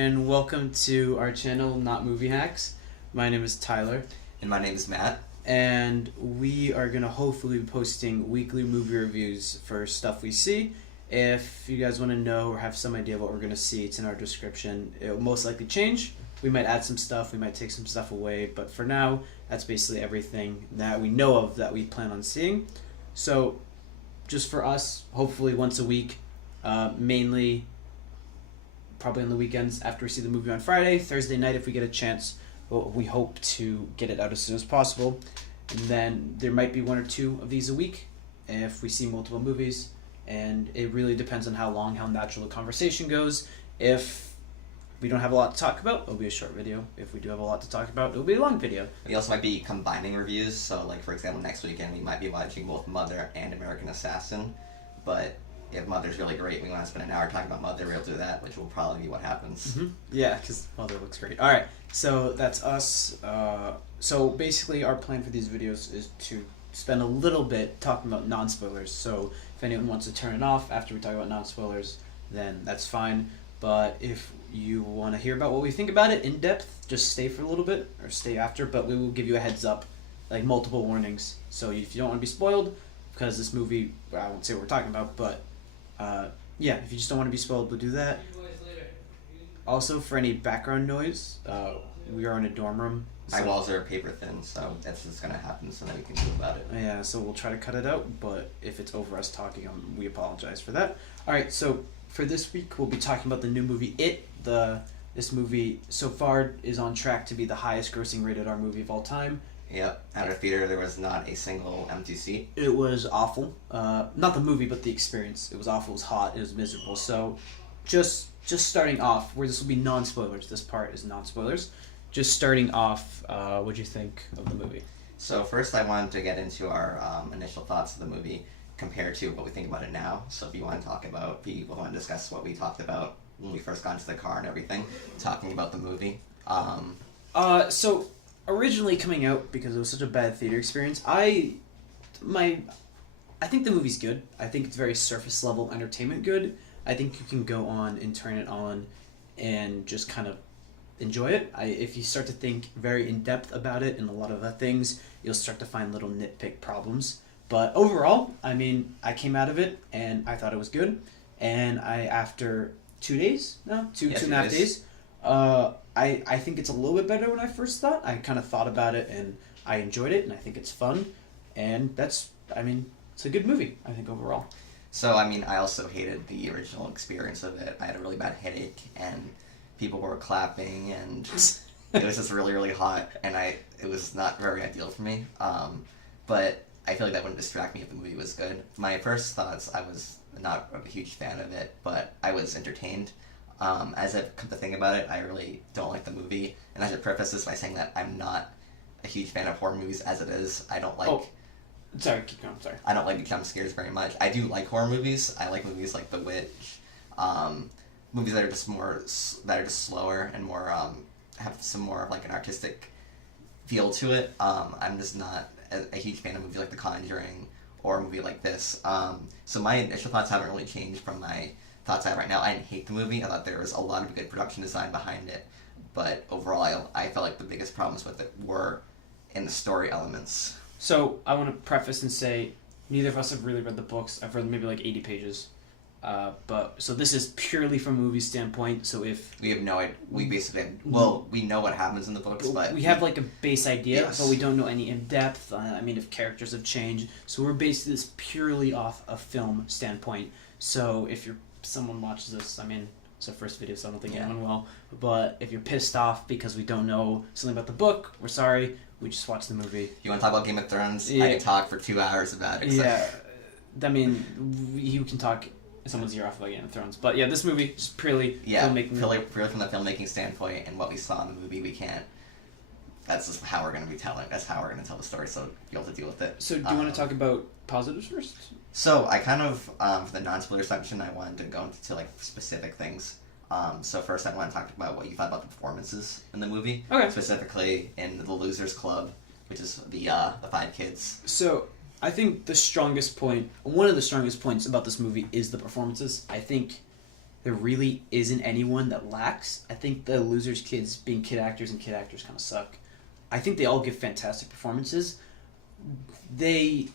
and welcome to our channel, NotMovieHacks. My name is Tyler. And my name is Matt. And we are going to hopefully be posting weekly movie reviews for stuff we see. If you guys want to know or have some idea of what we're going to see, it's in our description. It will most likely change. We might add some stuff, we might take some stuff away, but for now, that's basically everything that we know of that we plan on seeing. So, just for us, hopefully once a week, mainly probably on the weekends after we see the movie on Friday, Thursday night if we get a chance. We hope to get it out as soon as possible. And then there might be one or two of these a week if we see multiple movies. And it really depends on how long, how natural the conversation goes. If we don't have a lot to talk about, it'll be a short video. If we do have a lot to talk about, it'll be a long video. We also might be combining reviews. So, like, for example, next weekend we might be watching both Mother and American Assassin. But if Mother's really great, we want to spend an hour talking about Mother, we'll do that, which will probably be what happens. Mm-hmm. Yeah, because Mother looks great. Alright, so that's us. So basically our plan for these videos is to spend a little bit talking about non-spoilers. So if anyone wants to turn it off after we talk about non-spoilers, then that's fine. But if you want to hear about what we think about it in depth, just stay for a little bit, or stay after, but we will give you a heads up, like multiple warnings. So if you don't want to be spoiled, because this movie, I won't say what we're talking about, but yeah, if you just don't want to be spoiled, we'll do that. Also, for any background noise, we are in a dorm room. So my walls are paper thin, so that's just going to happen, so then we can do about it. Yeah, so we'll try to cut it out, but if it's over us talking, we apologize for that. Alright, so for this week, we'll be talking about the new movie, It. This movie, so far, is on track to be the highest grossing rated R movie of all time. Yep, at our theater there was not a single empty seat. It was awful. Not the movie, but the experience. It was awful, it was hot, it was miserable. So, just starting off, where this will be non-spoilers, this part is non-spoilers. Just starting off, what'd you think of the movie? So first I wanted to get into our initial thoughts of the movie compared to what we think about it now. So if you want to talk about, people want to discuss what we talked about when we first got into the car and everything, talking about the movie. So originally coming out, because it was such a bad theater experience, I think the movie's good. I think it's very surface level entertainment good. I think you can go on and turn it on and just kind of enjoy it. If you start to think very in depth about it and a lot of the things, you'll start to find little nitpick problems. But overall, I mean, I came out of it and I thought it was good. And after 2 days, two and a half days, I think it's a little bit better than I first thought. I kind of thought about it and I enjoyed it and I think it's fun. And it's a good movie, I think, overall. So, I also hated the original experience of it. I had a really bad headache and people were clapping and it was just really, really hot and it was not very ideal for me. But I feel like that wouldn't distract me if the movie was good. My first thoughts, I was not a huge fan of it, but I was entertained. As I've come to think about it, I really don't like the movie. And I should preface this by saying that I'm not a huge fan of horror movies as it is. I don't like... Oh, sorry, keep going, sorry. I don't like the jump scares very much. I do like horror movies. I like movies like The Witch. Movies that are just slower and more, have some more of like an artistic feel to it. I'm just not a huge fan of movies like The Conjuring or a movie like this. So my initial thoughts haven't really changed from my thoughts I have right now. I didn't hate the movie. I thought there was a lot of good production design behind it. But overall, I felt like the biggest problems with it were in the story elements. So, I want to preface and say, neither of us have really read the books. I've read maybe like 80 pages. So this is purely from a movie standpoint, so if... We have no idea. We basically... Well, we know what happens in the books, but... We have like a base idea, yes. But we don't know any in-depth. If characters have changed. So we're basing this purely off a film standpoint. So if someone watches this, it's our first video, so I don't think anyone will. But if you're pissed off because we don't know something about the book, we're sorry. We just watched the movie. If you want to talk about Game of Thrones? Yeah. I can talk for 2 hours about it. Yeah. You can talk someone's ear off about Game of Thrones. But yeah, this movie is purely filmmaking. Purely from the filmmaking standpoint and what we saw in the movie, we can't... That's just how we're going to be telling. That's how we're going to tell the story, so you'll have to deal with it. So do you want to talk about positives first? So I kind of, for the non-spoiler section, I wanted to go into like specific things. So first I want to talk about what you thought about the performances in the movie. Okay. Specifically in the Losers Club, which is the 5 kids. So I think one of the strongest points about this movie is the performances. I think there really isn't anyone that lacks. I think the losers kids being kid actors and kid actors kind of suck. I think they all give fantastic performances. The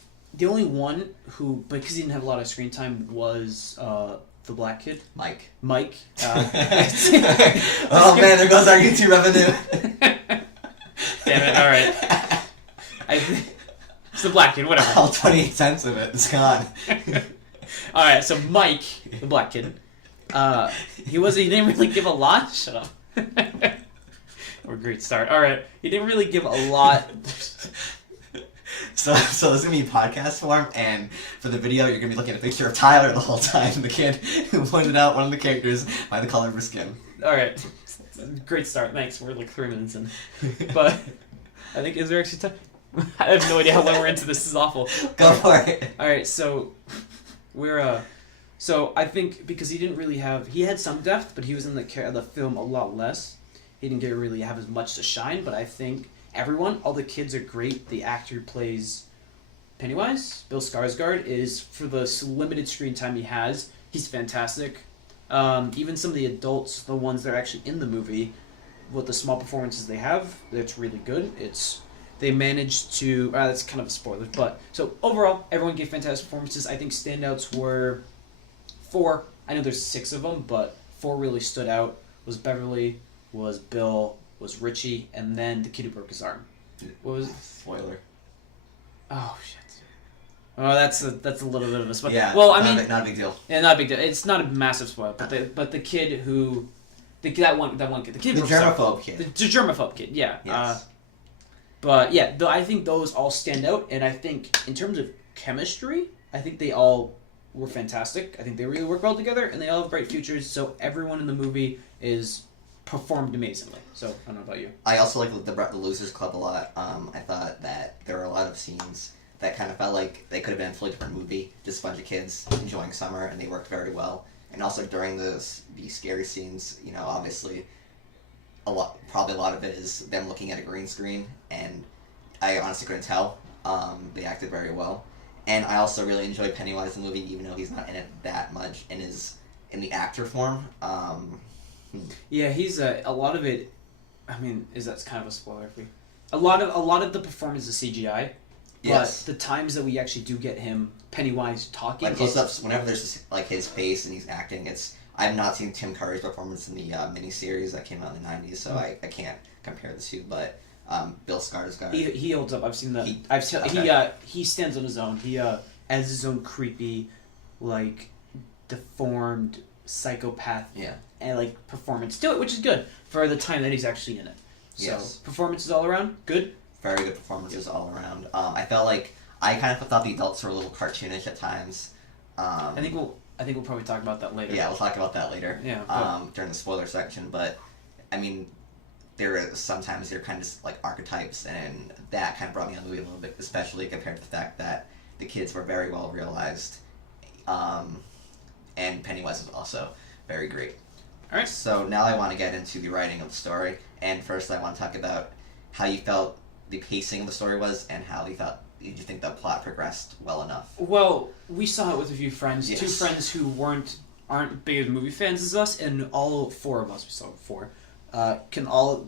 only one who, because he didn't have a lot of screen time, was the black kid. Mike. Oh man, there goes our YouTube revenue. Damn it, alright. It's the black kid, whatever. All 28 cents of it is gone. Alright, so Mike, the black kid, he didn't really give a lot. Shut up. Or great start. Alright, he didn't really give a lot. So this is gonna be podcast form, and for the video, you're gonna be looking at a picture of Tyler the whole time, the kid who pointed out one of the characters by the color of her skin. Alright, great start. Thanks. We're like 3 minutes in, but I think is there actually time? I have no idea how long we're into this. This is awful. Go for it. Alright, so we're so I think because he didn't really have, he had some depth, but he was in the film a lot less. He didn't really have as much to shine, but I think all the kids are great. The actor who plays Pennywise, Bill Skarsgard, is, for the limited screen time he has, he's fantastic. Even some of the adults, the ones that are actually in the movie, with the small performances they have, it's really good. They managed to, that's kind of a spoiler, but, so overall, everyone gave fantastic performances. I think standouts were 4. I know there's 6 of them, but 4 really stood out. Was Beverly, was Bill, was Richie, and then the kid who broke his arm. What was it? Spoiler. Oh, shit. Oh, that's a little bit of a spoiler. Yeah, well, not a big deal. Yeah, not a big deal. It's not a massive spoiler, but the kid who, that one kid, the kid, the germaphobe kid, the germaphobe kid, yeah. Yes. But yeah, I think those all stand out, and I think in terms of chemistry, I think they all were fantastic. I think they really work well together, and they all have bright futures. So everyone in the movie is performed amazingly. So I don't know about you. I also like the Losers Club a lot. I thought that there were a lot of scenes that kind of felt like they could have been a fully different movie. Just a bunch of kids enjoying summer, and they worked very well. And also during these scary scenes, obviously, probably a lot of it is them looking at a green screen, and I honestly couldn't tell. They acted very well. And I also really enjoyed Pennywise in the movie, even though he's not in it that much, and is in the actor form. Yeah, he's a lot of it. I mean, that's kind of a spoiler? A lot of the performance is CGI. Yes. But the times that we actually do get him, Pennywise, talking, like close-ups, whenever there's his face and he's acting, I have not seen Tim Curry's performance in the miniseries that came out in the 90s, so I can't compare the two. But Bill Skarsgard, he holds up. I've seen that. He stands on his own. He has his own creepy, like, deformed psychopath, and performance to it, which is good for the time that he's actually in it. So yes. Performances all around, good. Very good performances all around. I felt like I kind of thought the adults were a little cartoonish at times. I think we'll probably talk about that later. Yeah, we'll talk about that later. Yeah. During the spoiler section, but I mean, sometimes they're kind of just like archetypes, and that kind of brought me on the movie a little bit, especially compared to the fact that the kids were very well realized, and Pennywise was also very great. All right. So now I want to get into the writing of the story, and first I want to talk about how you felt the pacing of the story was, and how did you think the plot progressed well enough? Well, we saw it with a few friends, yes. 2 friends who aren't big movie fans as us, and all 4 of us, we saw it 4,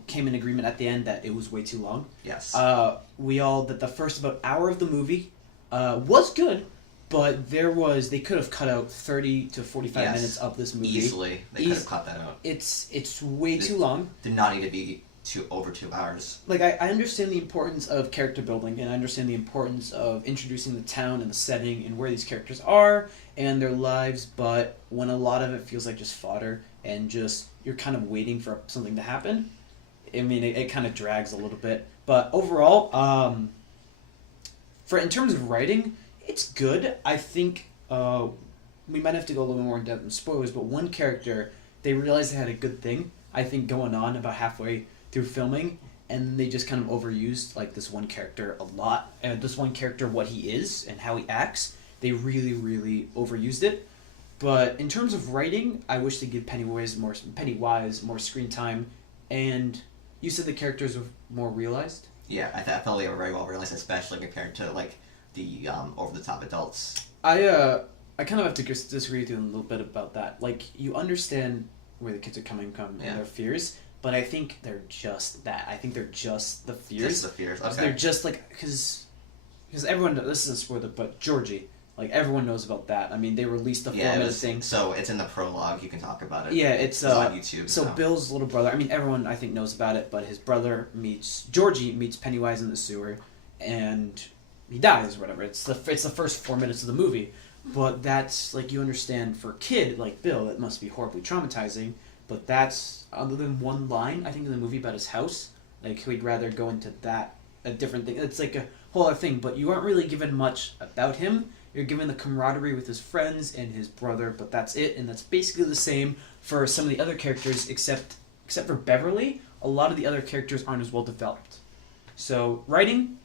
came in agreement at the end that it was way too long. Yes. That the first about hour of the movie was good, but they could have cut out 30 to 45 minutes of this movie. Easily. They could have cut that out. It's way too long. Did not need to be over 2 hours. Like, I understand the importance of character building, and I understand the importance of introducing the town and the setting and where these characters are and their lives, but when a lot of it feels like just fodder and just you're kind of waiting for something to happen, I mean, it kind of drags a little bit. But overall, in terms of writing, it's good. I think we might have to go a little more in depth in spoilers, but one character, they realized they had a good thing, I think, going on about halfway through filming, and they just kind of overused this one character a lot, and this one character, what he is and how he acts, they really, really overused it. But in terms of writing, I wish they give Pennywise more screen time, and you said the characters were more realized? Yeah, I felt they were very well realized, especially compared to the over-the-top adults. I I kind of have to disagree with you a little bit about that. Like, you understand where the kids are coming from and their fears, but I think they're just that. I think they're just the fears. Just the fears, okay. They're just, like, because everyone, this is a spoiler, but Georgie, like, everyone knows about that. I mean, they released the 4-minute thing. So, it's in the prologue, you can talk about it. Yeah, it's on YouTube. So, Bill's little brother, I mean, everyone, I think, knows about it, but his brother Georgie meets Pennywise in the sewer, and he dies or whatever. It's the first 4 minutes of the movie. But that's, like, you understand, for a kid like Bill, that must be horribly traumatizing. But that's, other than one line, I think, in the movie about his house, like, we'd rather go into that, a different thing. It's like a whole other thing, but you aren't really given much about him. You're given the camaraderie with his friends and his brother, but that's it, and that's basically the same for some of the other characters, except for Beverly. A lot of the other characters aren't as well developed. So, writing,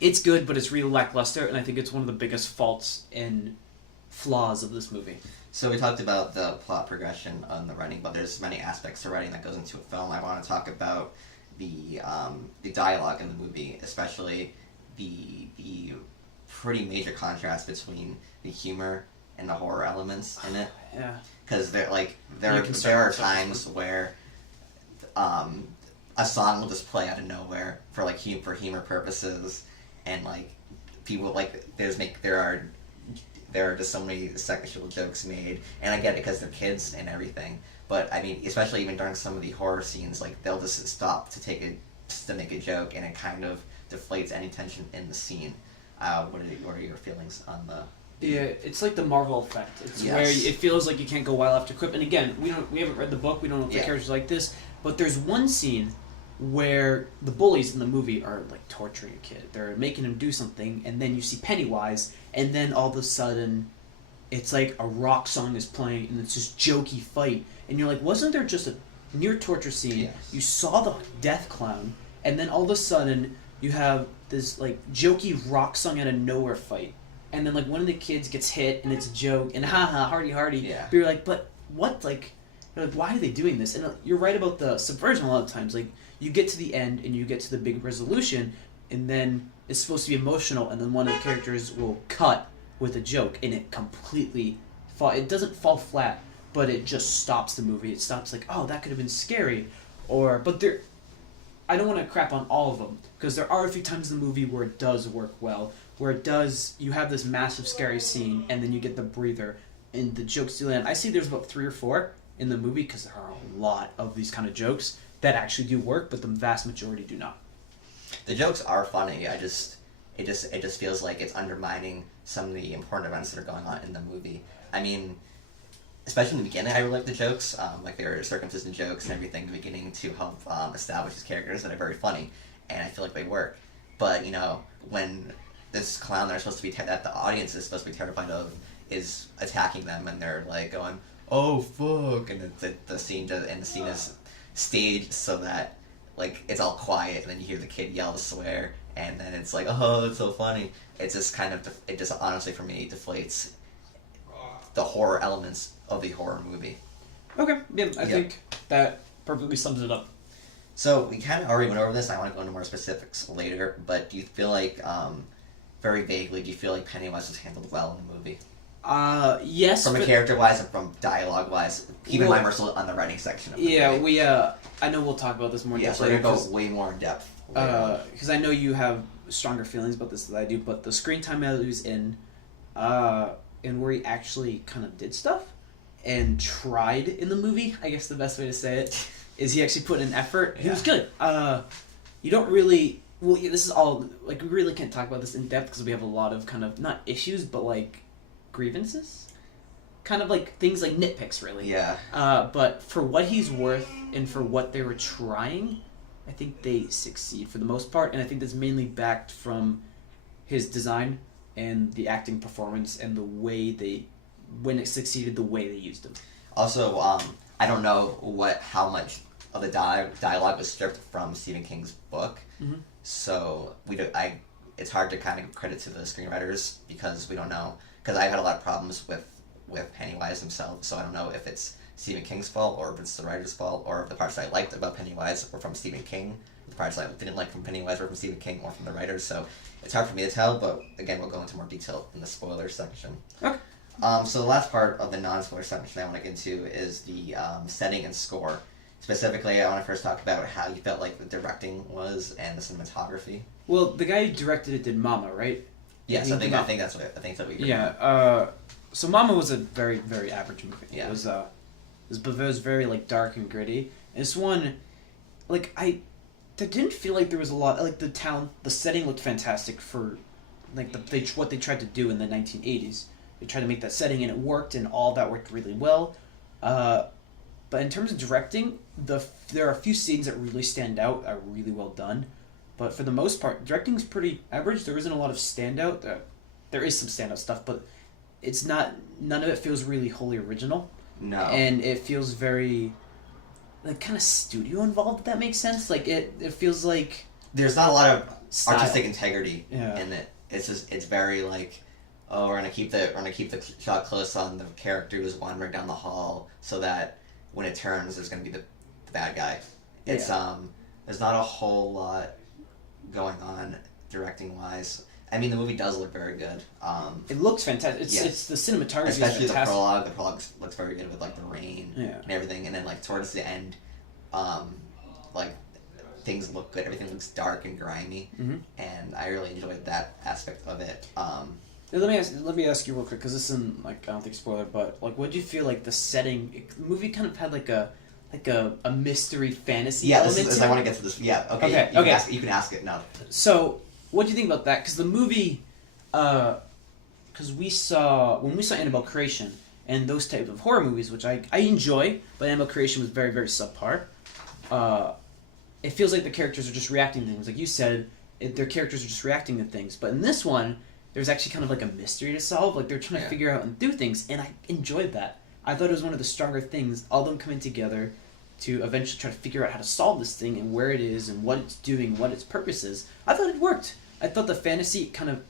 it's good, but it's really lackluster, and I think it's one of the biggest faults and flaws of this movie. So we talked about the plot progression on the writing, but there's many aspects to writing that goes into a film. I want to talk about the dialogue in the movie, especially the pretty major contrast between the humor and the horror elements in it. Yeah. Because there are times where a song will just play out of nowhere for humor purposes, and like people like there are just so many sexual jokes made, and I get it because they're kids and everything. But I mean, especially even during some of the horror scenes, like they'll just stop to make a joke, and it kind of deflates any tension in the scene. What are your feelings on the? Yeah, it's like the Marvel effect. It's where it feels like you can't go wild after quip. And again, we haven't read the book. We don't know if the characters are like this. But there's one scene where the bullies in the movie are like torturing a kid. They're making him do something, and then you see Pennywise, and then all of a sudden, it's like a rock song is playing, and it's this jokey fight, and you're like, wasn't there just a near torture scene? Yes. You saw the death clown, and then all of a sudden you have this like jokey rock song out of nowhere fight, and then like one of the kids gets hit, and it's a joke, and haha, hardy. Yeah. But you're like, but what? Like, you're like, why are they doing this? And you're right about the subversion a lot of times. Like, you get to the end and you get to the big resolution, and then it's supposed to be emotional, and then one of the characters will cut with a joke, and it completely it doesn't fall flat, but it just stops the movie. It stops like, oh, that could have been scary, I don't want to crap on all of them, because there are a few times in the movie where it does work well, where you have this massive scary scene, and then you get the breather, and the jokes do land. I see there's about 3 or 4 in the movie, because there are a lot of these kind of jokes that actually do work, but the vast majority do not. The jokes are funny. It just feels like it's undermining some of the important events that are going on in the movie. I mean, especially in the beginning, I really like the jokes. Like there are circumcision jokes and everything in the beginning to help establish these characters that are very funny, and I feel like they work. But when this clown that the audience is supposed to be terrified of is attacking them, and they're like going, "Oh fuck," and the scene is staged so that like it's all quiet, and then you hear the kid yell to swear, and then it's like, oh, it's so funny. It's just it just honestly for me deflates the horror elements of the horror movie. Okay, yeah, I think that perfectly sums it up. So we kind of already went over this. I want to go into more specifics later, but do you feel like, very vaguely, do you feel like Pennywise was handled well in the movie? Yes. From a character-wise and from dialogue-wise. Keep in mind we're still on the writing section of the movie. I know we'll talk about this more in depth. So we're going to go way more in depth. Because I know you have stronger feelings about this than I do, but the screen time that he was in, and where he actually kind of did stuff and tried in the movie, I guess the best way to say it, is he actually put in effort. He was good. You don't really... Well, this is all... Like, we really can't talk about this in depth because we have a lot of kind of, not issues, but like grievances? Kind of like things like nitpicks, really. Yeah. But for what he's worth and for what they were trying, I think they succeed for the most part, and I think that's mainly backed from his design and the acting performance and the way when it succeeded, the way they used him. Also, I don't know how much of the dialogue was stripped from Stephen King's book, so it's hard to kind of give credit to the screenwriters because we don't know. Because I've had a lot of problems with Pennywise himself, so I don't know if it's Stephen King's fault or if it's the writer's fault or if the parts I liked about Pennywise were from Stephen King, the parts I didn't like from Pennywise were from Stephen King or from the writers. So it's hard for me to tell, but again, we'll go into more detail in the spoiler section. Okay. So the last part of the non-spoiler section I want to get into is the setting and score. Specifically, I want to first talk about how you felt like the directing was and the cinematography. Well, the guy who directed it did Mama, right? Yes, I think that's what we agreed on. Yeah. So Mama was a very, very average movie. Yeah. It was very like dark and gritty. And this one, like I didn't feel like there was a lot like the setting looked fantastic for like what they tried to do in the 1980s. They tried to make that setting and it worked, and all that worked really well. But in terms of directing, there are a few scenes that really stand out, are really well done. But for the most part, directing's pretty average. There isn't a lot of standout. There is some standout stuff, but it's not. None of it feels really wholly original. No. And it feels very, like, kind of studio involved. If that makes sense. Like it feels like there's not a lot of style. Artistic integrity in it. It's very like, oh, we're gonna keep the shot close on the character who's wandering down the hall, so that when it turns, there's gonna be the bad guy. It's there's not a whole lot going on directing wise. I mean, the movie does look very good. It looks fantastic. It's the cinematography, especially is fantastic. the prologue. The prologue looks very good with like the rain and everything, and then like towards the end, like things look good. Everything looks dark and grimy, and I really enjoyed that aspect of it. Let me ask you real quick, because this isn't like, I don't think spoiler, but like, what do you feel like the setting? The movie kind of had like a mystery fantasy. Yeah, element I want to get to this. Yeah, okay. You can ask it now. So, what do you think about that? Because the movie, because when we saw Annabelle Creation and those type of horror movies, which I enjoy, but Annabelle Creation was very, very subpar. It feels like the characters are just reacting to things. Like you said, their characters are just reacting to things. But in this one, there's actually kind of like a mystery to solve. Like they're trying to figure out and do things, and I enjoyed that. I thought it was one of the stronger things, all of them coming together to eventually try to figure out how to solve this thing and where it is and what it's doing, what its purpose is. I thought it worked. I thought the fantasy, kind of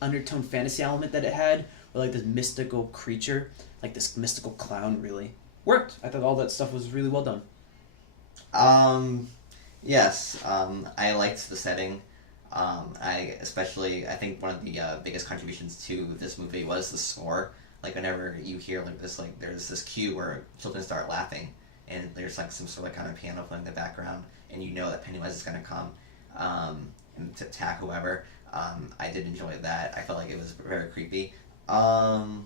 undertone fantasy element that it had, or like this mystical creature, like this mystical clown, really worked. I thought all that stuff was really well done. Yes, I liked the setting. I think one of the biggest contributions to this movie was the score. Like whenever you hear like this, like there's this cue where children start laughing, and there's like some sort of kind of piano playing in the background, and you know that Pennywise is gonna come, and to attack whoever. I did enjoy that. I felt like it was very creepy. What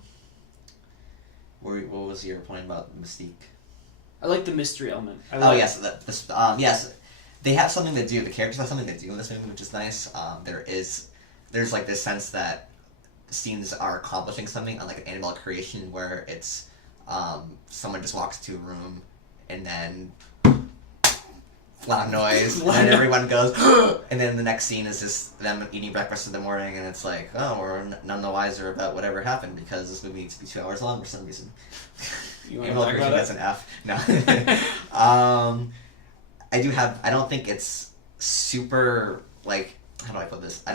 was your point about Mystique? I like the mystery element. Yes, they have something to do. The characters have something to do in this movie, which is nice. There's like this sense that scenes are accomplishing something, unlike an Annabelle Creation, where it's someone just walks into a room and then loud noise, and everyone goes, and then the next scene is just them eating breakfast in the morning, and it's like, oh, we're none the wiser about whatever happened because this movie needs to be 2 hours long for some reason. You want to talk about that? That's an F. No. I don't think it's super, like, how do I put this? I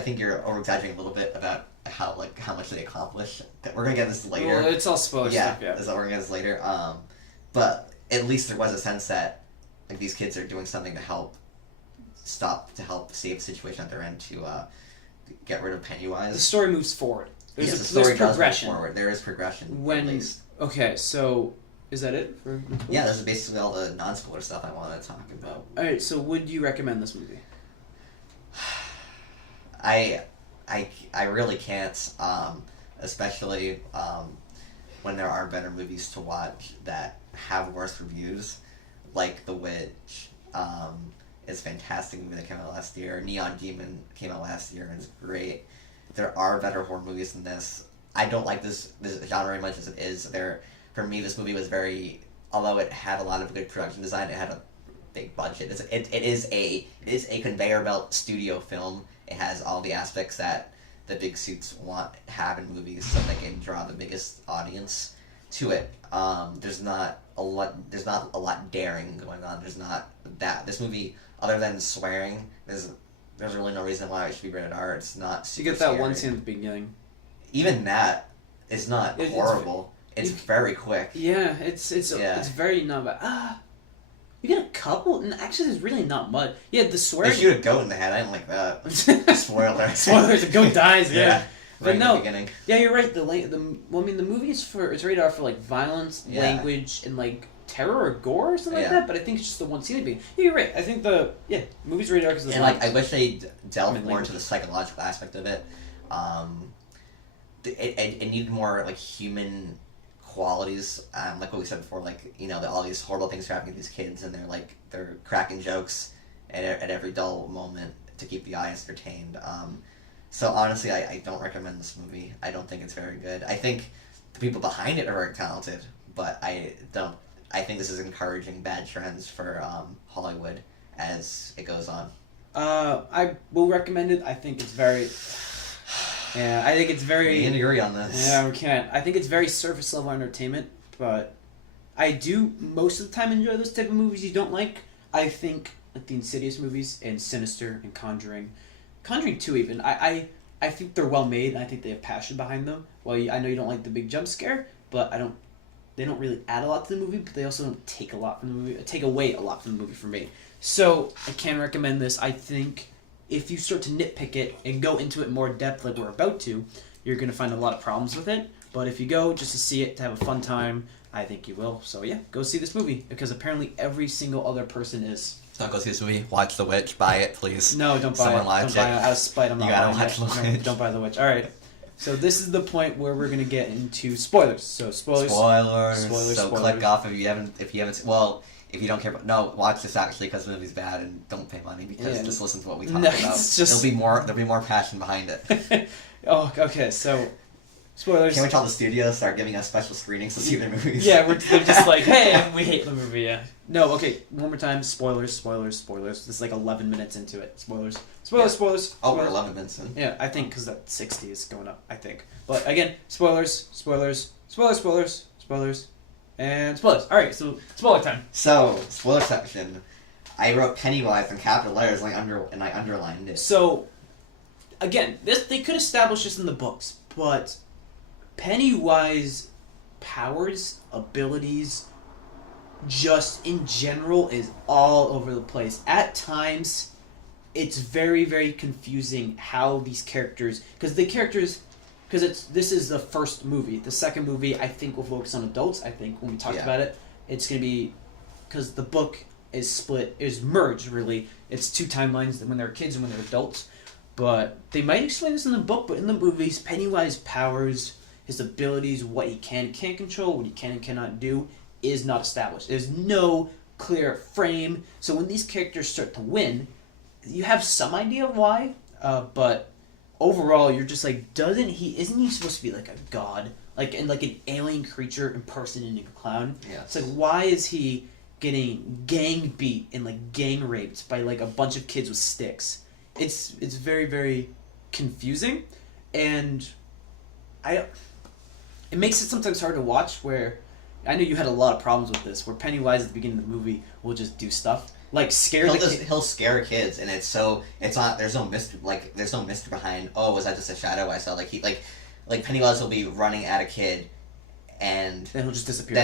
think you're over-exaggerating a little bit about how much they accomplish. We're gonna get this later. Well, it's all spoiler stuff, yeah. We're gonna get this later. But at least there was a sense that, like, these kids are doing something to help save the situation at their end, to get rid of Pennywise. The story moves forward. There's progression. Move forward. There is progression. At least. Okay, so is that it for? Yeah, this is basically all the non-spoiler stuff I wanted to talk about. All right, so would you recommend this movie? I really can't, especially when there are better movies to watch that have worse reviews, like The Witch. Is a fantastic movie that came out last year. Neon Demon came out last year and it's great. There are better horror movies than this. I don't like this genre very much as it is. For me, this movie was although it had a lot of good production design, it had a big budget. It is a conveyor belt studio film. It has all the aspects that the big suits have in movies, so they can draw the biggest audience to it. There's not a lot daring going on. There's not that. This movie, other than swearing, there's really no reason why it should be rated R. It's not super You get that scary. one scene at the beginning. Even that is not horrible. It's very quick. Yeah, it's very not bad. You get a couple, and actually, there's really not much. Yeah, the swearing. They shoot a goat in the head. I didn't like that. Spoiler. Spoilers. The goat dies. Yeah. Right But no, in the beginning. yeah, you're right. The movie is it's rated R for like violence, Yeah. language, and like terror or gore or something like Yeah. that. But I think it's just the one scene. Yeah, you're right. I think movie's rated R because of the And like, I violence. wish they delved And more language. into the psychological aspect of it. It needed more like human qualities, like what we said before. Like, you know, all these horrible things are happening to these kids, and they're cracking jokes at every dull moment to keep the eyes entertained. So honestly, I don't recommend this movie. I don't think it's very good. I think the people behind it are very talented, but I think this is encouraging bad trends for Hollywood as it goes on. I will recommend it. I think it's very. Yeah, I think it's very. We can agree on this. Yeah, we can't. I think it's very surface level entertainment, but I do most of the time enjoy those type of movies you don't like. I think like the Insidious movies and Sinister and Conjuring 2 even. I think they're well made, and I think they have passion behind them. Well, I know you don't like the big jump scare, but they don't really add a lot to the movie, but they also don't take a lot from the movie. Take away a lot from the movie for me. So I can recommend this. I think if you start to nitpick it and go into it more depth like we're about to, you're going to find a lot of problems with it. But if you go just to see it, to have a fun time, I think you will. So yeah, go see this movie, because apparently every single other person is. Don't go see this movie. Watch The Witch. Buy it, please. No, don't buy Someone it. watch Don't buy it. it. Out of spite, I'm not You gotta buying watch it. The No, Witch. don't buy The Witch. All right. So this is the point where we're going to get into spoilers. So spoilers. Spoilers. So spoilers. click off if you haven't. Well, if you don't care about, no, watch this actually because the movie's bad, and don't pay money because just listen to what we talk No, about. it's just- There'll be more passion behind it. Oh, okay. So spoilers. Can't we tell the studios start giving us special screenings to see their movies? Yeah, they're just like, hey, we hate the movie. Yeah. No, okay. One more time. Spoilers. This is like 11 minutes into it. Spoilers. Yeah. Spoilers. Oh, we're 11 minutes in. Yeah, I think because that 60 is going up. I think. But again, spoilers, and spoilers. All right, so spoiler time. So spoiler section. I wrote Pennywise in capital letters, and I underlined it. So, again, they could establish this in the books, but Pennywise powers, abilities, just in general, is all over the place. At times, it's very, very confusing how these characters, because this is the first movie. The second movie, I think, will focus on adults. I think when we talked about it, it's going to be, because the book is merged, really. It's two timelines, when they're kids and when they're adults. But they might explain this in the book, but in the movies, Pennywise powers, his abilities, what he can't control, what he can and cannot do, is not established. There's no clear frame. So when these characters start to win, you have some idea of why, but overall, you're just like, isn't he supposed to be like a god? Like an alien creature impersonating a clown? Yeah. It's like, why is he getting gang beat and like gang raped by like a bunch of kids with sticks? It's very, very confusing, and it makes it sometimes hard to watch, where I know you had a lot of problems with this, where Pennywise at the beginning of the movie will just do stuff like scare the kids. He'll scare kids, and it's not, there's no mystery behind, oh, was that just a shadow I saw? Like Pennywise will be running at a kid, and Then he'll just disappear.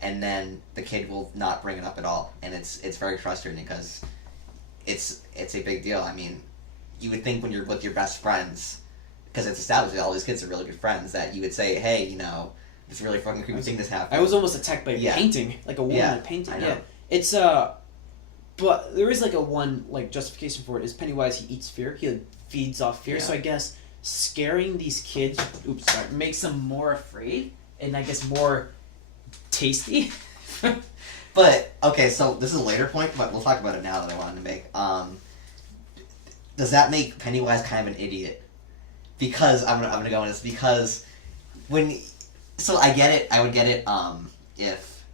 and then the kid will not bring it up at all, and it's very frustrating because it's a big deal. I mean, you would think when you're with your best friends, because it's established that all these kids are really good friends, that you would say, hey, you know, this really fucking creepy thing this happened. I was almost attacked by a painting, like a woman in a painting. I know. Yeah, it's but there is like a one like justification for it. Is Pennywise, he eats fear, he like, feeds off fear. Yeah. So I guess scaring these kids, makes them more afraid, and I guess more tasty. But okay, so this is a later point, but we'll talk about it now that I wanted to make. Does that make Pennywise kind of an idiot? Because I'm gonna go on this, because I get it. I would get it. If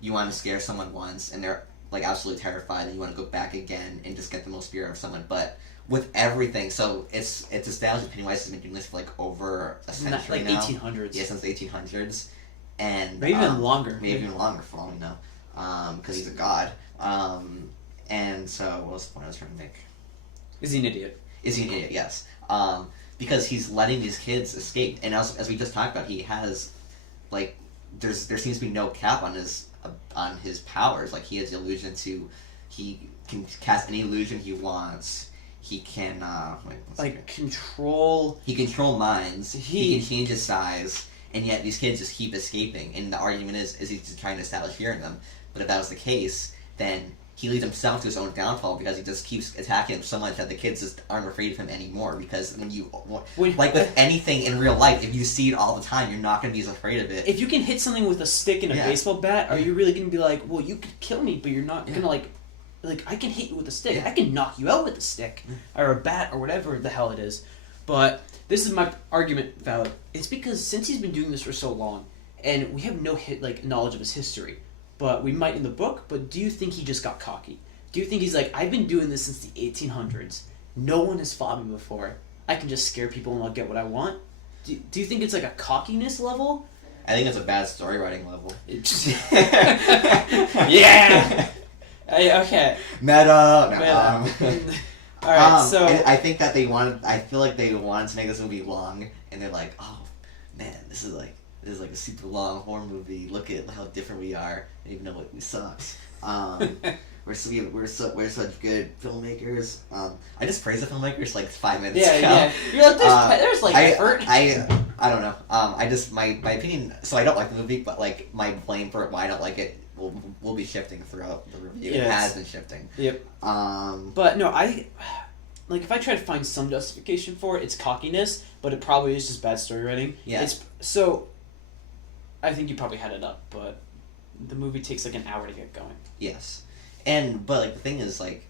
you want to scare someone once and they're like absolutely terrified, and you want to go back again and just get the most fear of someone, but with everything, so it's established that Pennywise has been doing this for like over a century now. 1800s. Yeah, since the 1800s, and Maybe even longer. Maybe even longer for all we know, because he's a god. And so what was the point I was trying to make? Is he an idiot? Is he an idiot? Yes. Because he's letting these kids escape, and as we just talked about, he has like there seems to be no cap on his powers. Like, he has the illusion he can cast any illusion he wants. He can control. He control minds. He can change his size, and yet these kids just keep escaping. And the argument is he's just trying to establish fear in them. But if that was the case, then he leads himself to his own downfall because he just keeps attacking them so much that the kids just aren't afraid of him anymore. Because like with anything in real life, if you see it all the time, you're not going to be as afraid of it. If you can hit something with a stick and a baseball bat, are you really going to be like, well, you could kill me, but you're not going to like, I can hit you with a stick. I can knock you out with a stick or a bat or whatever the hell it is. But this is my argument valid. It's because since he's been doing this for so long, and we have no knowledge of his history, but we might in the book, but do you think he just got cocky? Do you think he's like, I've been doing this since the 1800s. No one has fought me before. I can just scare people and I'll get what I want? Do you think it's like a cockiness level? I think it's a bad story writing level. Yeah! Okay. Meta! No, Alright, so... I think that I feel like they wanted to make this movie long, and they're like, oh, man, this is like a super long horror movie. Look at how different we are. I didn't even know we sucked. We're such good filmmakers. I just praised the filmmakers like 5 minutes ago. Yeah. You're like, there's effort. I don't know. My opinion. So I don't like the movie, but like my blame for why I don't like it will be shifting throughout the review. It has been shifting. Yep. But no, if I try to find some justification for it, it's cockiness, but it probably is just bad story writing. Yeah. So I think you probably had it up, but the movie takes like an hour to get going. Yes. But like the thing is, like,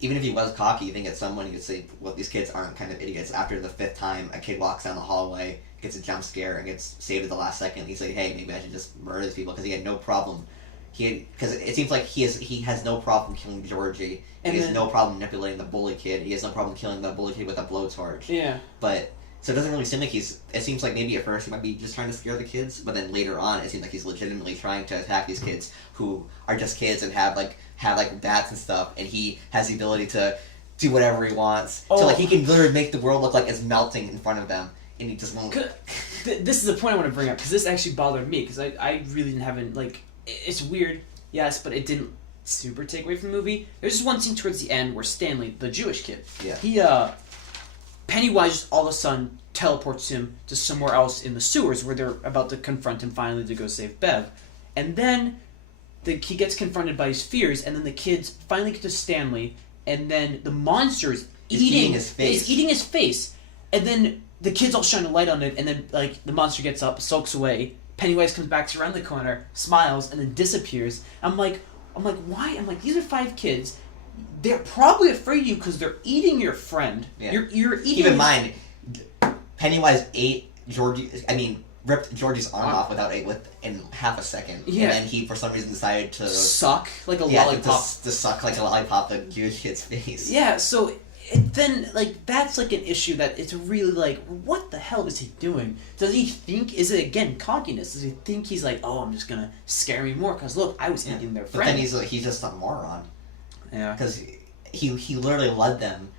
even if he was cocky, you think at some point he could say, well, these kids aren't kind of idiots. After the 5th time a kid walks down the hallway, gets a jump scare, and gets saved at the last second, he's like, hey, maybe I should just murder these people, because he had no problem. Because it seems like he has no problem killing Georgie. He has no problem manipulating the bully kid. He has no problem killing the bully kid with a blowtorch. Yeah. So it doesn't really seem like it seems like maybe at first he might be just trying to scare the kids, but then later on it seems like he's legitimately trying to attack these kids who are just kids and have bats and stuff, and he has the ability to do whatever he wants. So like he can literally make the world look like it's melting in front of them, and he just won't. This is the point I want to bring up, because this actually bothered me, because I really haven't, it's weird, yes, but it didn't super take away from the movie. There's just one scene towards the end where Stanley, the Jewish kid, he Pennywise just all of a sudden teleports him to somewhere else in the sewers where they're about to confront him finally to go save Bev. And then he gets confronted by his fears, and then the kids finally get to Stanley, and then the monster is eating his face. And then the kids all shine a light on it, and then the monster gets up, sulks away. Pennywise comes back around the corner, smiles, and then disappears. I'm like, why? I'm like, these are 5 kids. They're probably afraid of you because they're eating your friend. Yeah. You're eating. Keep in mind, Pennywise ripped Georgie's arm off in half a second. Yeah. And then he, for some reason, decided to suck like a lollipop. To suck like a lollipop the Jewish kid's face. Yeah. So then that's an issue that it's really what the hell is he doing? Does he think, is it again cockiness? Does he think he's like, oh, I'm just gonna scare me more because look, I was eating their friend. But then he's just a moron. Yeah. Because he literally led them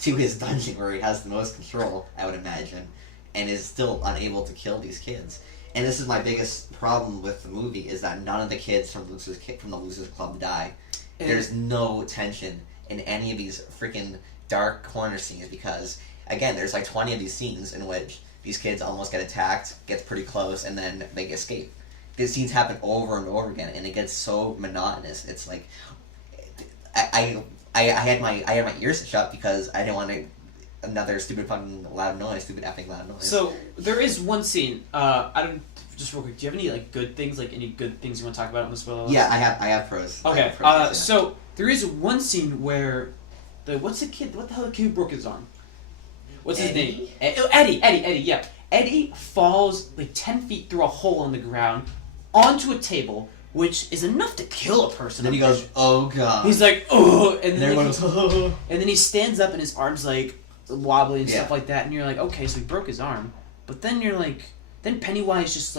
to his dungeon where he has the most control, I would imagine, and is still unable to kill these kids. And this is my biggest problem with the movie, is that none of the kids from the Losers Club die. There's no tension in any of these freaking dark corner scenes, because, again, there's 20 of these scenes in which these kids almost get attacked, gets pretty close, and then they escape. These scenes happen over and over again, and it gets so monotonous. It's like... I had my ears shut because I didn't want another stupid effing loud noise. So there is one scene. Just real quick. Do you have any good things? Any good things you want to talk about on the spoiler list? Yeah, I have pros. Okay. So there is one scene where what's the kid? What the hell? The kid who broke his arm. What's his name? Eddie. Yeah. Eddie falls 10 feet through a hole in the ground onto a table, which is enough to kill a person. And then he goes, oh god. He's like, oh, and then goes, and then he stands up and his arm's wobbly and stuff like that, and you're like, okay, so he broke his arm. But then you're like, then Pennywise just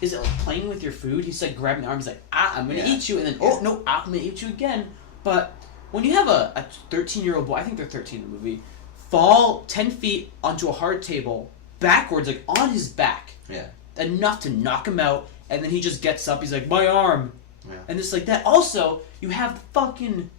is it playing with your food? He's grabbing the arm, he's like, I'm gonna eat you, and then oh no, I'm gonna eat you again. But when you have a 13-year-old boy, I think they're 13 in the movie, fall 10 feet onto a hard table backwards, on his back, enough to knock him out. and then he just gets up. He's like, my arm, and it's like that. Also, you have the fucking.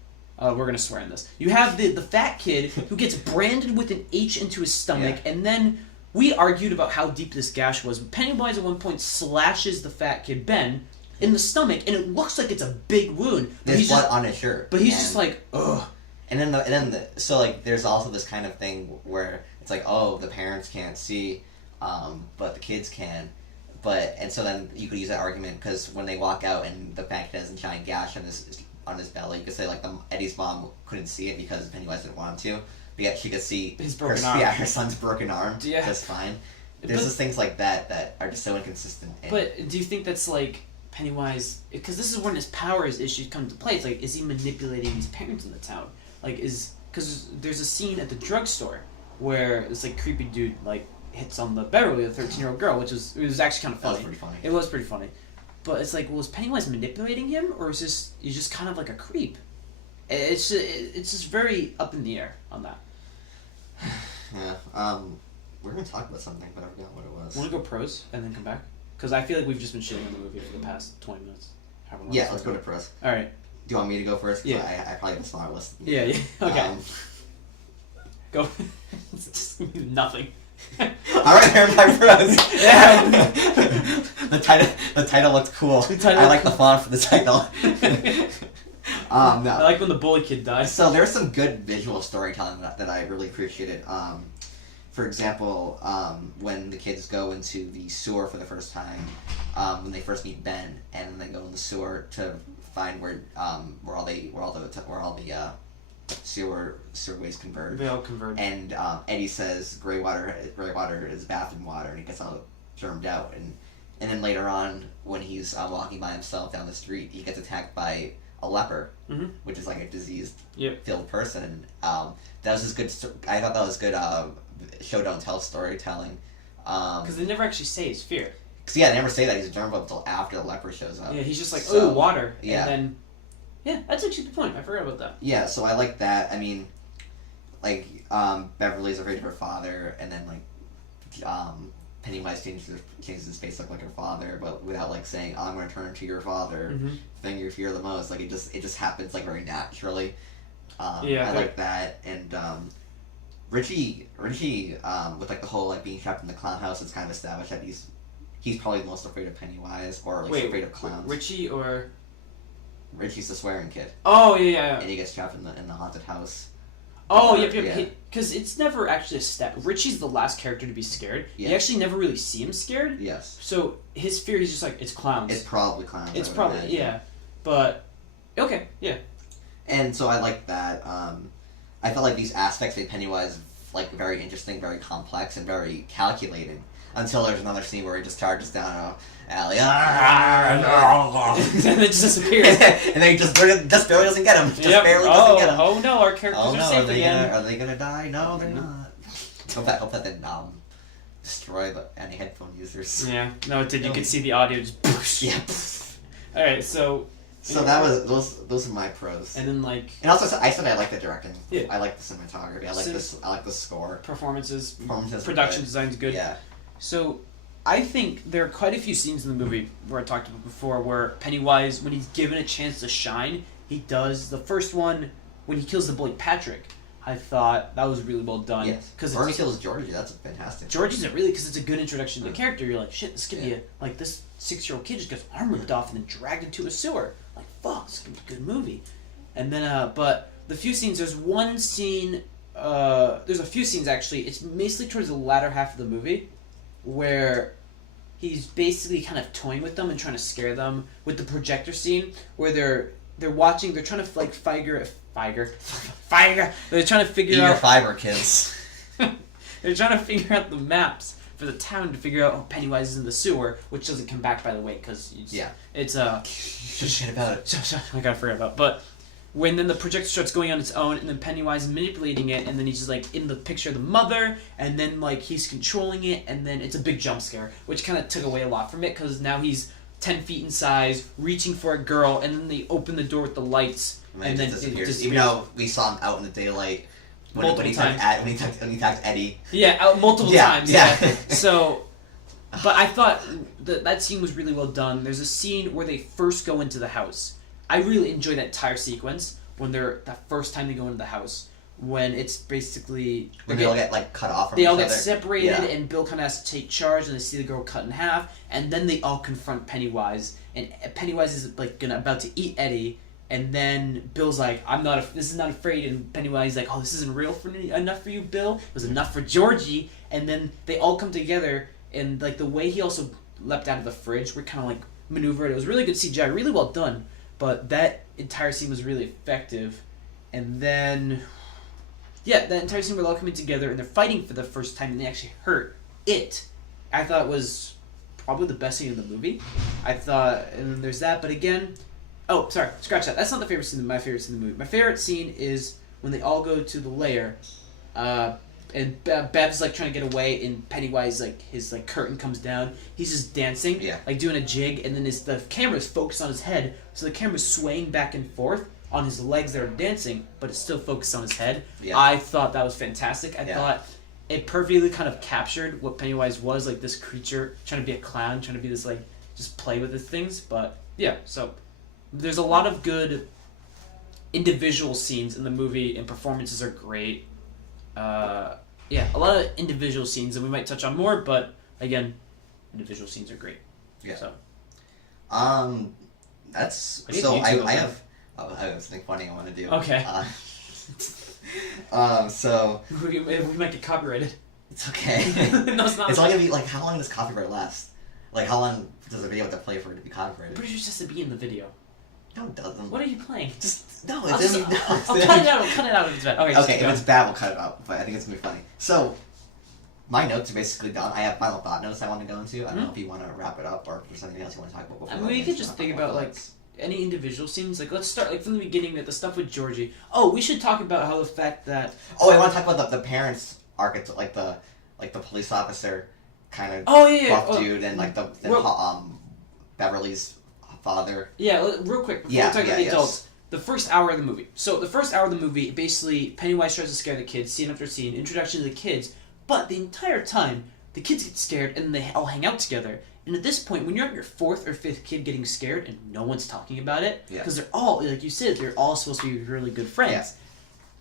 We're gonna swear in this. You have the fat kid who gets branded with an H into his stomach, and then we argued about how deep this gash was. Pennywise at one point slashes the fat kid Ben in the stomach, and it looks like it's a big wound. There's blood on his shirt, but he's just like, ugh. And then so like there's also this kind of thing where it's like, oh, the parents can't see, but the kids can. And so then you could use that argument because when they walk out and the fat kid has a giant gash on his belly, you could say like Eddie's mom couldn't see it because Pennywise didn't want him to, but yet she could see his broken arm. Yeah, her son's broken arm. Yeah, just fine. There's just things like that are just so inconsistent. But do you think that's like Pennywise? Because this is when his powers issues come into play. It's like, is he manipulating these parents in the town? Like, because there's a scene at the drugstore where this like creepy dude like hits on the Beverly, the 13-year-old girl, it was actually kind of funny. That was pretty funny. It was pretty funny. But it's like, well, is Pennywise manipulating him, or is he's just kind of like a creep? It's just very up in the air on that. Yeah. We're gonna talk about something, but I forgot what it was. Want to go pros and then come back? Because I feel like we've just been shitting on the movie for the past 20 minutes. Yeah, let's go to pros. All right. Do you want me to go first? Yeah. I probably have a smaller list. Yeah. Okay. Go. It's just nothing. All right, here are my pros. Yeah. The title looked cool. I like the font for the title. No. I like when the bully kid dies. So there's some good visual storytelling that I really appreciated. For example, when the kids go into the sewer for the first time, when they first meet Ben, and then they go in the sewer to find where all the sewer waste converge. They all converge. And Eddie says gray water is bathroom water, and he gets all germed out. And then later on, when he's walking by himself down the street, he gets attacked by a leper, which is like a disease-filled person. That was just good. I thought that was good show don't tell storytelling. Because they never actually say his fear. Because they never say that he's a germ until after the leper shows up. Yeah, he's just like, oh, water. Yeah. And then, that's actually the point. I forgot about that. Yeah, so I like that. I mean, like, Beverly's afraid of her father, and then, like, Pennywise changes his face to look like her father, but without, like, saying, I'm going to turn into your father, thing you fear the most. Like, it just happens, like, very naturally. I like that. And, Richie, with, like, the whole, like, being trapped in the clown house, it's kind of established that he's probably the most afraid of Pennywise, or, like, afraid of clowns. Richie or... Richie's the swearing kid. Oh, yeah. And he gets trapped in the haunted house. Oh, yep. Because it's never actually a step. Richie's the last character to be scared. Yeah. You actually never really see him scared. Yes. So his fear, he's just like, it's clowns. It's probably clowns. It's probably, yeah. But, okay, yeah. And so I like that. I felt like these aspects made Pennywise, like, very interesting, very complex, and very calculating. Until there's another scene where he just charges down an alley. And then it just disappears. And then he just barely doesn't get him. Barely doesn't get him. Oh no, our characters are safe again. Are they gonna die? No, they're not. Hope that didn't destroy any headphone users. Yeah, no, it did. You could see the audio just. Yeah. All right, so. So that was those are my pros. And then like. And also, I said I like the directing. Yeah. I like the cinematography. I like the score. Performances. Production design's good. Yeah. So, I think there are quite a few scenes in the movie where I talked about before where Pennywise, when he's given a chance to shine, he does. The first one, when he kills the bully Patrick, I thought that was really well done. Yes. Because when he kills Georgie, that's fantastic. Georgie's it really, because it's a good introduction to the character. You're like, shit, this could be like this 6-year-old kid just gets arm ripped off and then dragged into a sewer. Like, fuck, this could be a good movie. And then, but the few scenes, there's one scene, there's a few scenes actually, it's mostly towards the latter half of the movie, where he's basically kind of toying with them and trying to scare them with the projector scene where they're watching, they're trying to like figure they're trying to figure out fiber kids. They're trying to figure out the maps for the town to figure out Pennywise is in the sewer, which doesn't come back, by the way, because it's shit about it. I gotta forget about. But when then the projector starts going on its own, and then Pennywise is manipulating it, and then he's just like in the picture of the mother, and then like he's controlling it, and then it's a big jump scare, which kind of took away a lot from it, because now he's 10 feet in size, reaching for a girl, and then they open the door with the lights, and then it disappears. Even though we saw him out in the daylight when he attacked Eddie. Yeah, out multiple times. Yeah. So But I thought that scene was really well done. There's a scene where they first go into the house. I really enjoy that entire sequence when they're the first time they go into the house. When it's basically when they all get like cut off from they each all other. get separated, Yeah. and Bill kind of has to take charge, and they see the girl cut in half, and then they all confront Pennywise, and Pennywise is like about to eat Eddie, and then Bill's like, this is not afraid, and Pennywise is like, oh, this isn't real enough for you, Bill. It was enough for Georgie, and then they all come together, and like the way he also leapt out of the fridge, we kind of like maneuvered. It was really good CGI, really well done, but that entire scene was really effective, and then. Yeah, that entire scene where they're all coming together and they're fighting for the first time and they actually hurt it. I thought was probably the best scene in the movie. I thought, and then there's that, but again, oh, sorry, scratch that. That's not my favorite scene in the movie. My favorite scene is when they all go to the lair, and Bev's like trying to get away, and Pennywise his curtain comes down. He's just dancing, like doing a jig, and then the camera's focused on his head, so the camera's swaying back and forth on his legs that are dancing, but it's still focused on his head. Yeah. I thought that was fantastic. I thought it perfectly kind of captured what Pennywise was, like this creature trying to be a clown, trying to be this like just play with his things. But yeah, so there's a lot of good individual scenes in the movie, and performances are great. A lot of individual scenes, and we might touch on more, but again, individual scenes are great. Yeah. So. That's so. I have. Oh, I have something funny I want to do. Okay. So... We might get copyrighted. It's okay. No, it's not. It's only gonna be, like, how long does copyright last? Like, how long does a video have to play for it to be copyrighted? I'm pretty sure it's just to be in the video. No, it doesn't. What are you playing? No, I'll cut it out. I'll cut it out if it's bad. Okay, if it's bad, we'll cut it out. But I think it's gonna be funny. So, my notes are basically done. I have final thought notes I want to go into. I don't know if you want to wrap it up or if there's something else you want to talk about. I mean, we could just think about, like, any individual scenes. Like, let's start, like, from the beginning with the stuff with Georgie. Oh, we should talk about how the fact that... Oh, I want to talk about the parents' arc, like the police officer kind of buff dude and, like, Beverly's father. Yeah, real quick, before we talk about the adults. The first hour of the movie. So, the first hour of the movie, basically, Pennywise tries to scare the kids, scene after scene, introduction to the kids, but the entire time, the kids get scared and they all hang out together. And at this point, when you're at your fourth or fifth kid getting scared and no one's talking about it, because they're all, like you said, they're all supposed to be really good friends.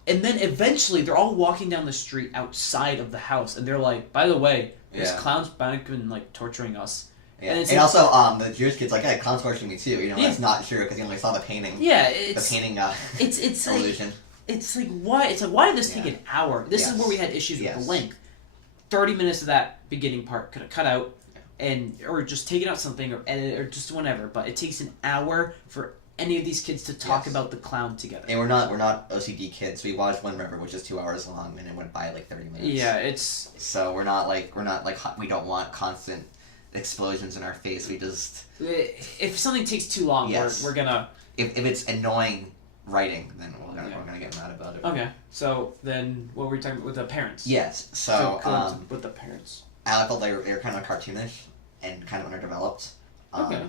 Yeah. And then eventually, they're all walking down the street outside of the house, and they're like, by the way, there's clowns back and, like, torturing us. Yeah. And also, the Jewish kid's like, hey, clown's torturing me too. You know, that's not true, because he only saw the painting. Yeah, it's... The painting, it's illusion. Like, it's like, why? It's like, why did this take an hour? This is where we had issues with the length. 30 minutes of that beginning part could have cut out. Or just taking out something, or edit, or just whatever. But it takes an hour for any of these kids to talk about the clown together. And we're not OCD kids. We watched Wind River, which is 2 hours long, and it went by like 30 minutes. Yeah, it's so we're not like we don't want constant explosions in our face. We just if something takes too long, we're gonna if it's annoying writing, then we're gonna get mad about it. Okay, so then what were we talking about with the parents? Yes, so with the parents. I thought they were kind of cartoonish and kind of underdeveloped. Okay.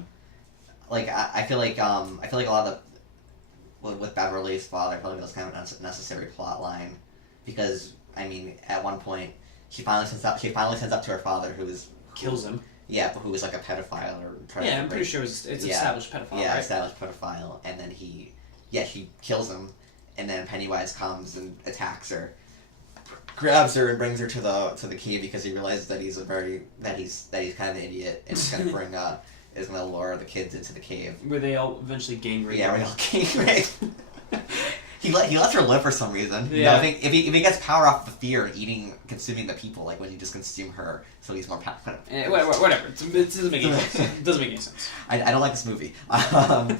Like I feel like a lot of with Beverly's father, I feel like it was kind of an unnecessary plot line, because I mean at one point she finally sends up to her father, who kills him. Yeah, but who was like a pedophile or I'm pretty sure it's established pedophile. Yeah, right? Established pedophile, and then she kills him, and then Pennywise comes and attacks her. Grabs her and brings her to the cave because he realizes that he's kind of an idiot, and he's gonna gonna lure the kids into the cave where they all eventually gang rape. Yeah, where they all gang rape. He lets her live for some reason. Yeah. You know, I think if he gets power off the fear of consuming the people, like when you just consume her, so he's more powerful. Whatever. It doesn't make any sense. It doesn't make any sense. I don't like this movie. I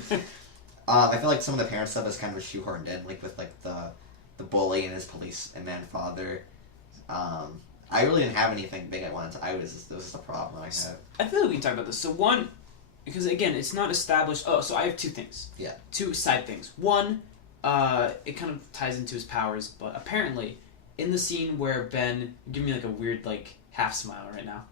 feel like some of the parent stuff is kind of shoehorned in, like with like the bully and his policeman father. I really didn't have anything big I wanted to. This was the problem I had. I feel like we can talk about this. So one, because again, it's not established. Oh, so I have two things. Yeah. Two side things. One, it kind of ties into his powers, but apparently, in the scene where Ben, give me like a weird like half smile right now.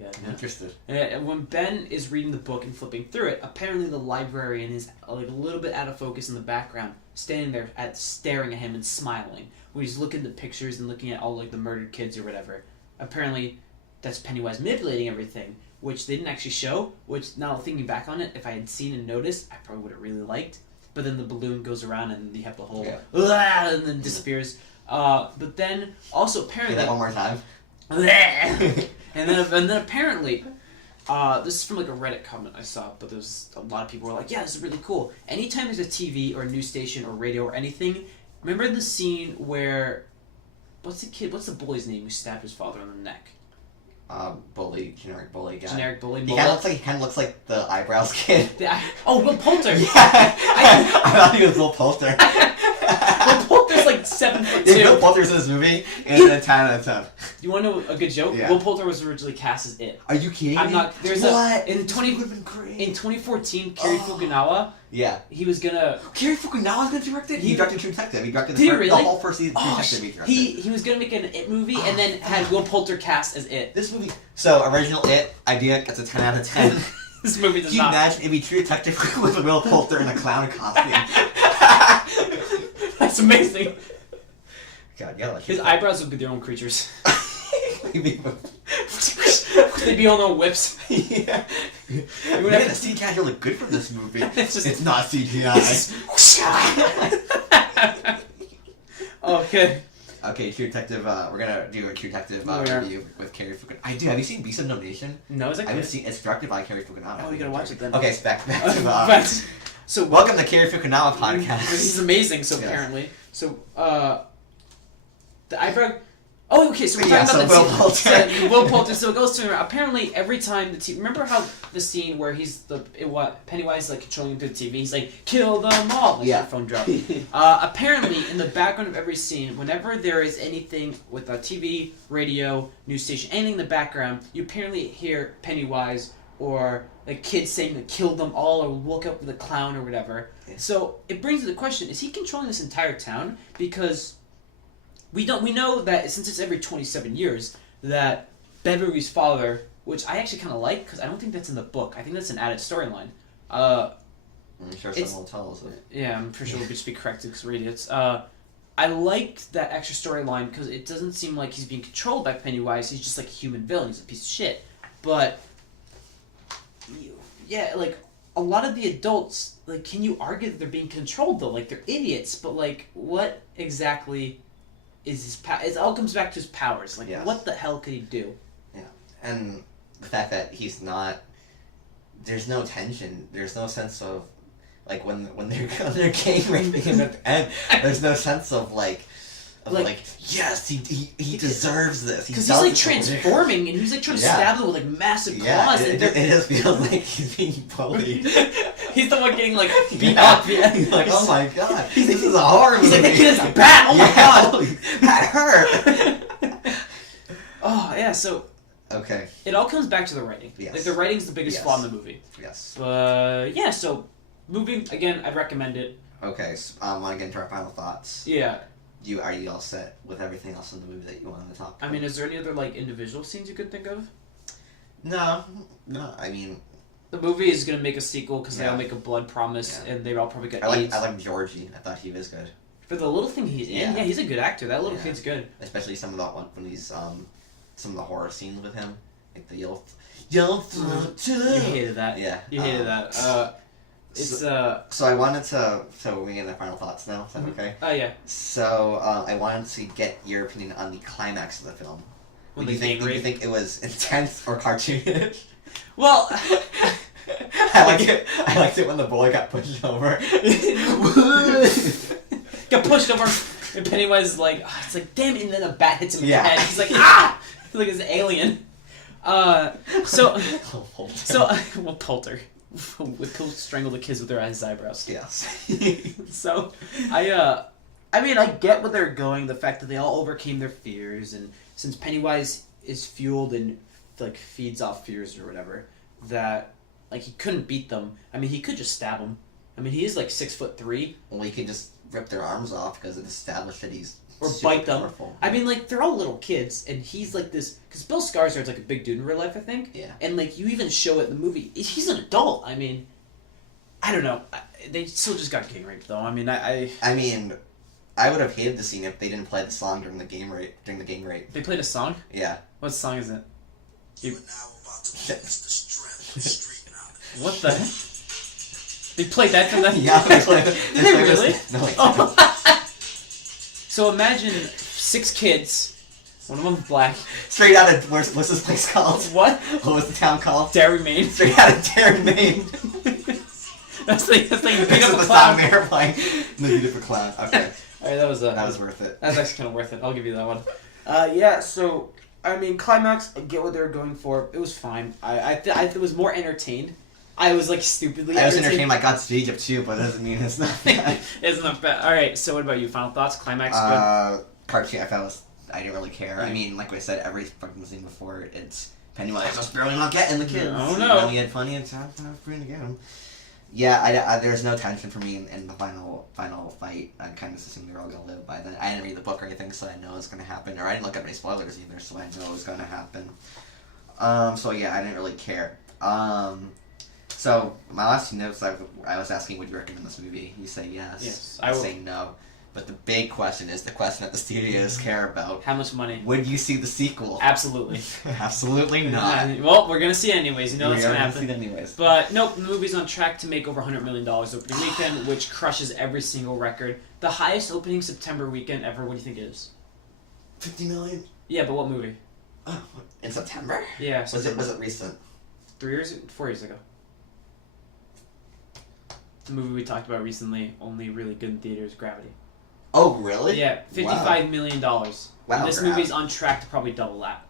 Yeah, I'm interested. When Ben is reading the book and flipping through it, apparently the librarian is like a little bit out of focus in the background, standing there staring at him and smiling. When he's looking at the pictures and looking at all like the murdered kids or whatever. Apparently, that's Pennywise manipulating everything. which they didn't actually show. Which now thinking back on it, if I had seen and noticed, I probably would have really liked. But then the balloon goes around and you have the whole and then disappears. But then also apparently that one more time. and then apparently. This is from like a Reddit comment I saw, but there's a lot of people who are like, yeah, this is really cool. Anytime there's a TV or a news station or radio or anything, remember the scene where, what's the bully's name who stabbed his father on the neck? Bully, generic bully guy. Generic bully. He kind of looks like the eyebrows kid. Will Poulter. Yeah, I thought he was Will Poulter. Will Poulter's like 7'2". Yeah, Will Poulter's in this movie, and it's a 10 out of 10. You want to know a good joke? Yeah. Will Poulter was originally cast as It. Are you kidding me? I'm not. There's what? In 2014, Cary Fukunawa. Yeah. He was gonna. Cary Fukunawa's gonna direct it. He directed True Detective. He directed the whole first season of True Detective. He directed. He was gonna make an It movie and then had Will Poulter cast as It. This movie. So original It idea gets a 10 out of 10. This movie does Can you not. imagine it'd be True Detective with Will Poulter in a clown costume? That's amazing. God, yeah. Like His eyebrows would be their own creatures. Maybe. They'd be on their whips. Yeah. Man, the CGI look good for this movie. It's not CGI. Okay. Okay, True Detective. We're gonna do a True Detective review with Cary Fukunawa. I do. Have you seen Beast of No Nation? No, is that I haven't seen. It's directed by Cary Fukunawa. Oh, you gotta watch it then. Okay, so back to So welcome to Cary Fukunawa podcast. This is amazing. So apparently, the eyebrow. Oh, okay. So we're talking about Will Poulter. Will Poulter. So it goes to apparently every time the TV. Remember how the scene where he's Pennywise like controlling through the TV. He's like, kill them all. Like the phone drop. Apparently, in the background of every scene, whenever there is anything with a TV, radio, news station, anything in the background, you apparently hear Pennywise or like kids saying to kill them all or woke up with a clown or whatever. Yeah. So it brings to the question: is he controlling this entire town? Because we know that since it's every 27 years that Beverly's father, which I actually kind of like because I don't think that's in the book. I think that's an added storyline. I'm sure someone will tell us it. Yeah, I'm pretty sure we'll just be corrected because we're idiots. I like that extra storyline because it doesn't seem like he's being controlled by Pennywise. He's just like a human villain. He's a piece of shit. But yeah, like a lot of the adults, like, can you argue that they're being controlled though? Like they're idiots. But like, what exactly is his power? It all comes back to his powers. Like, what the hell could he do? Yeah, and the fact that he's not. There's no tension. There's no sense of, like when they're gang raping him at the end. There's no sense of like yes, he deserves this. Because he's like transforming and he's like trying to stab them with like massive claws. It just feels like he's being bullied. He's the one getting like beat up. Yeah. He's like, oh my god, this is a horror movie. He's like, the kid is a bat. Oh my god, that hurt. Oh yeah, so. Okay. It all comes back to the writing. Yes. Like the writing's the biggest flaw in the movie. Yes. But yeah, so moving again, I'd recommend it. Okay, so want to get into our final thoughts. Yeah. Are you all set with everything else in the movie that you wanted to talk about? I mean, is there any other like individual scenes you could think of? No. I mean, the movie is gonna make a sequel because they all make a blood promise and they all probably get AIDS. I like Georgie. I thought he was good. For the little thing he's in, he's a good actor. That little kid's good. Especially some of the when he's some of the horror scenes with him, like the you'll You hated that. Yeah. You hated that. So I wanted to. So we get the final thoughts now. Is that okay? Oh yeah. So I wanted to get your opinion on the climax of the film. Do you think it was intense or cartoonish? Well, I liked it when the boy got pushed over. Got pushed over, and Pennywise is like, it's like, damn it, and then a bat hits him in the head. He's like, ah! He's like this alien. Well, Poulter. He'll strangle the kids with their eyebrows. Yes. So, I mean, I get where they're going, the fact that they all overcame their fears, and since Pennywise is fueled and, like, feeds off fears or whatever, that, like, he couldn't beat them. I mean, he could just stab them. I mean, he is, like, 6'3". Well, he could just rip their arms off because it established that he's or bite them. Powerful. I mean, like, they're all little kids, and he's like this... Because Bill Skarsgard's like a big dude in real life, I think. Yeah. And, like, you even show it in the movie. He's an adult. I mean, I don't know. They still just got gang raped, though. I mean, I mean, I would have hated the scene if they didn't play the song during the gang rape. They played a song? Yeah. What song is it? You are now about What the heck? They played that for them? Yeah, they played it. Did they really? No, like, So imagine 6 kids, one of them's black. straight out of, what's this place called? What? What was the town called? Dairy Maine. Straight out of Darren, Maine. That's like you beat This up is a the clown. song they were playing. The beautiful clown. Okay. Alright, that was worth it. That's actually kind of worth it. I'll give you that one. Yeah. So I mean, climax. I get what they were going for. It was fine. I was more entertained. I was like stupidly. I was entertained by God's Egypt too, but it doesn't mean it's not bad. It's not bad. All right. So what about you? Final thoughts? Climax. Good. Cartoon. I didn't really care. I mean, like I said, every fucking scene before it's Pennywise was barely not getting the kids. Oh no! He had funny and time for him to get him. Yeah, I there's no tension for me in the final fight. I kind of assumed they were all gonna live by then. I didn't read the book or anything, so I know it's gonna happen. Or I didn't look up any spoilers either, so I know it was gonna happen. So yeah, I didn't really care. So my last 2 notes, I was asking, would you recommend this movie? You say yes. Yes, I say no. But the big question is the question that the studios care about. How much money? Would you see the sequel? Absolutely. Absolutely not. Well, we're gonna see it anyways. You know it's gonna happen. See it anyways. But nope, the movie's on track to make over $100 million opening weekend, which crushes every single record. The highest opening September weekend ever. What do you think it is? 50 million. Yeah, but what movie? In September? Yeah. Was it recent? 4 years ago. The movie we talked about recently, only really good in theaters, Gravity. Oh, really? Yeah, $55 million. Wow, And this movie's on track to probably double that.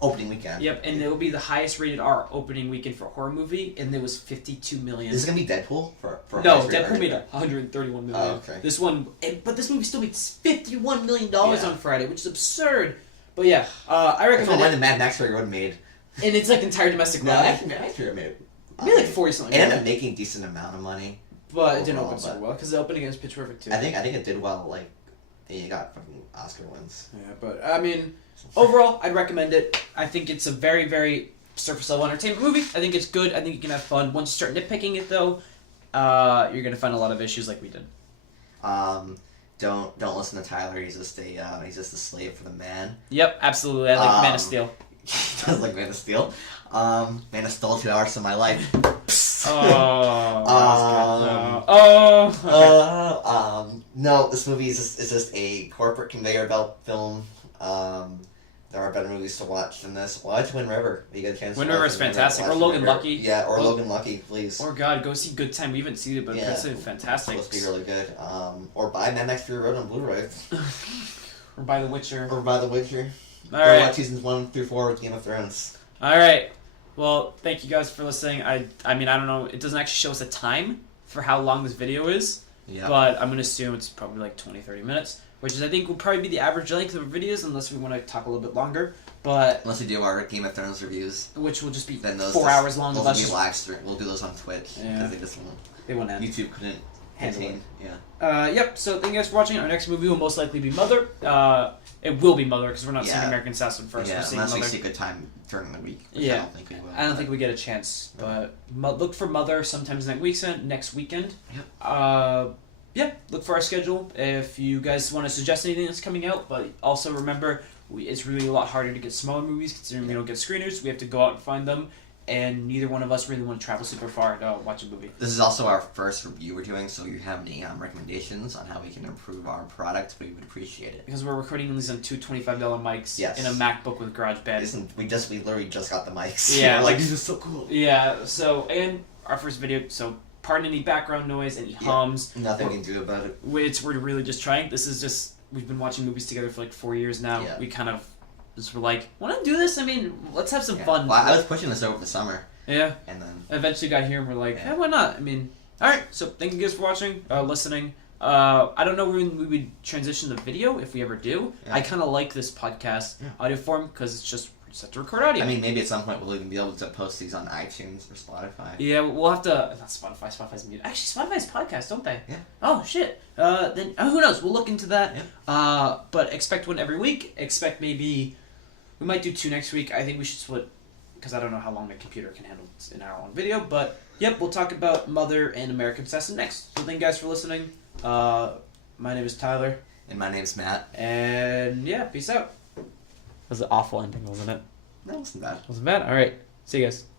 Opening weekend. Yep, and it will be the highest rated R opening weekend for a horror movie, and there was 52 million. Is it gonna be Deadpool for No, Deadpool made 131 million. Oh, okay. This one, but this movie still made $51 million Yeah. on Friday, which is absurd. But yeah, I recommend when it. the Mad Max Fury Road made. And it's like entire domestic No, market. actually, Mad Max Fury Road made. Maybe like 40 something. It ended up making a decent amount of money. But it didn't overall, open so well because it opened against Pitch Perfect too. I think it did well. Like, it got fucking Oscar wins. Yeah, but I mean, overall, I'd recommend it. I think it's a very, very surface level entertainment movie. I think it's good. I think you can have fun. Once you start nitpicking it, though, you're gonna find a lot of issues like we did. Don't listen to Tyler. He's just a slave for the man. Yep, absolutely. I like Man of Steel. He does like Man of Steel. Man of Steel 2 hours of my life. No, this movie is just a corporate conveyor belt film. There are better movies to watch than this. Watch Wind River. If you get a chance. Wind River is fantastic. Or Logan Lucky. Yeah, or Logan Lucky, please. Or God, go see Good Time. We haven't seen it, but it's fantastic. It's supposed to be really good. Or buy Mad Max Fury Road on Blu-ray. Or buy The Witcher. Or buy The Witcher. All right. Watch seasons 1 through 4 with Game of Thrones. All right. Well, thank you guys for listening. I mean, I don't know. It doesn't actually show us a time for how long this video is. Yeah. But I'm going to assume it's probably like 20, 30 minutes, which is, I think, will probably be the average length of our videos unless we want to talk a little bit longer. But unless we do our Game of Thrones reviews. Which will just be then those 4 hours long. Those will be live stream. We'll do those on Twitch. Yeah. Because they won't end. YouTube couldn't handle it. Yeah. Yep, so thank you guys for watching. Our next movie will most likely be Mother. It will be Mother because we're not seeing American Assassin first. Yeah, we're seeing unless Mother. we see a good time during the week. Yeah. I don't think we will. I don't think we get a chance. But look for Mother sometimes next weekend. Yep. Yeah, look for our schedule if you guys want to suggest anything that's coming out. But also remember, it's really a lot harder to get smaller movies considering we don't get screeners. We have to go out and find them. And neither one of us really want to travel super far to watch a movie. This is also our first review we're doing, so if you have any recommendations on how we can improve our product, we would appreciate it. Because we're recording these on two $25 mics in a MacBook with GarageBand. Listen, we literally just got the mics. Yeah. We're like, this is so cool. Yeah, so, and our first video, so pardon any background noise, any hums. Nothing we can do about it. We're really just trying. This is just, we've been watching movies together for like 4 years now. Yeah. We kind of just were like, want to do this? I mean, let's have some fun. Well, I was pushing this over the summer. Yeah. And then eventually got here and we're like, why not? I mean, alright, so thank you guys for watching, listening. I don't know when we would transition the video, if we ever do. I kind of like this podcast audio form because it's just set to record audio. I mean, maybe at some point we'll even be able to post these on iTunes or Spotify. Yeah, we'll have to... Not Spotify. Spotify's music. Actually, Spotify's podcast, don't they? Yeah. Oh, shit. Then who knows? We'll look into that. Yeah. But expect one every week. Expect maybe... We might do 2 next week. I think we should split... Because I don't know how long my computer can handle an hour-long video. But, yep, we'll talk about Mother and American Assassin next. So thank you guys for listening. My name is Tyler. And my name's Matt. And, yeah, peace out. That was an awful ending, wasn't it? That wasn't bad. Wasn't bad? All right. See you guys.